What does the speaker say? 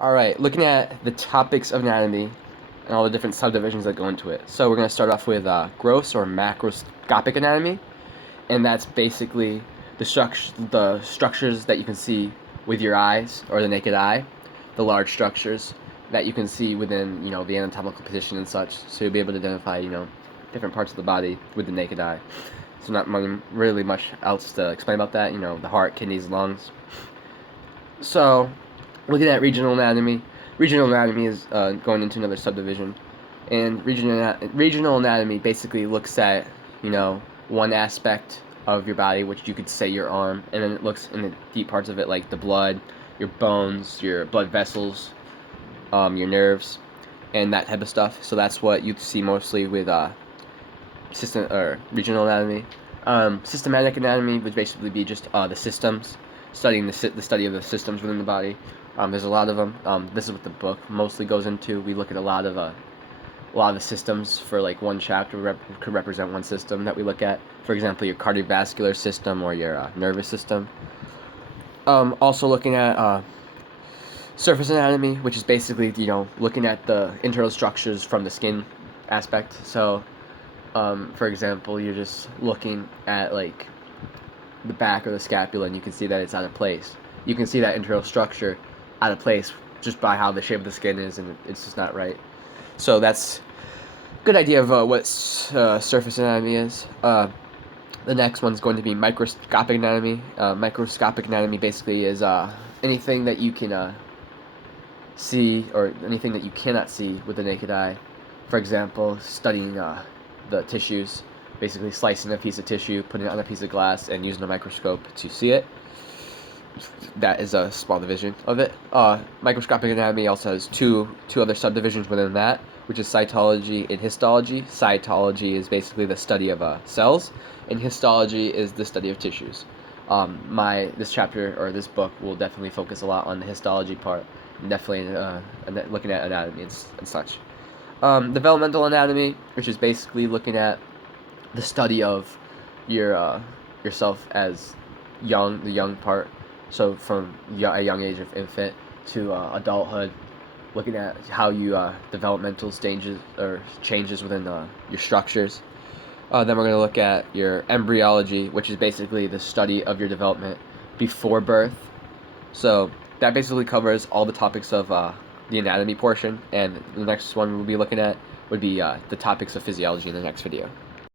Alright, looking at the topics of anatomy and all the different subdivisions that go into it. So we're going to start off with gross or macroscopic anatomy, and that's basically the structures that you can see with your eyes or the naked eye, the large structures that you can see within, the anatomical position and such. So you'll be able to identify, different parts of the body with the naked eye. So not really much else to explain about that. The heart, kidneys, lungs. So looking at regional anatomy is going into another subdivision, and regional anatomy basically looks at one aspect of your body, which you could say your arm, and then it looks in the deep parts of it like the blood, your bones, your blood vessels, your nerves, and that type of stuff. So that's what you see mostly with system or regional anatomy. Systematic anatomy would basically be just the systems, studying the study of the systems within the body. There's a lot of them. This is what the book mostly goes into. We look at a lot of the systems for like one chapter could represent one system that we look at. For example, your cardiovascular system or your nervous system. Also looking at surface anatomy, which is basically looking at the internal structures from the skin aspect. So for example, you're just looking at like the back of the scapula and you can see that it's out of place. You can see that internal structure out of place just by how the shape of the skin is, and it's just not right. So that's a good idea of what surface anatomy is. The next one's going to be microscopic anatomy. Microscopic anatomy basically is anything that you can see or anything that you cannot see with the naked eye. For example, studying the tissues, basically slicing a piece of tissue, putting it on a piece of glass, and using a microscope to see it. That is a small division of it. Microscopic anatomy also has two other subdivisions within that, which is cytology and histology. Cytology is basically the study of cells, and histology is the study of tissues. This chapter or this book will definitely focus a lot on the histology part, and definitely looking at anatomy and such. Developmental anatomy, which is basically looking at the study of yourself as the young part. So from a young age of infant to adulthood, looking at how you developmental stages or changes within your structures. Then we're going to look at your embryology, which is basically the study of your development before birth. So that basically covers all the topics of the anatomy portion, and the next one we'll be looking at would be the topics of physiology in the next video.